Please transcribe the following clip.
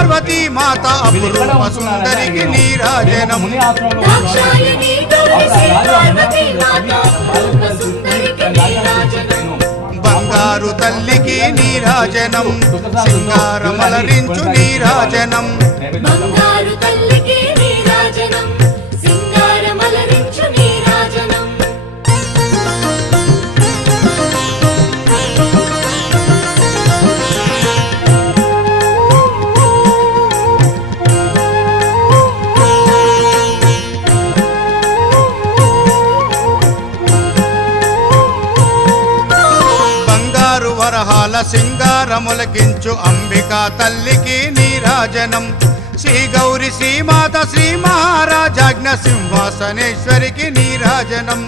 పార్వతీ మాత అపురూప సుందరికి నీరాజనం బంగారు తల్లికి నీరాజనం సింగారమలరించు నీరాజనం బంగారు తల్లికి నీరాజనం సింగారమలరించు నీరాజనం వరహాల సింగారములకించు అంబికా తల్లికి నీరాజనం శ్రీ గౌరి శ్రీమాత శ్రీ మహారాజాజ్ఞ సింహాసనేశ్వరికి నీరాజనం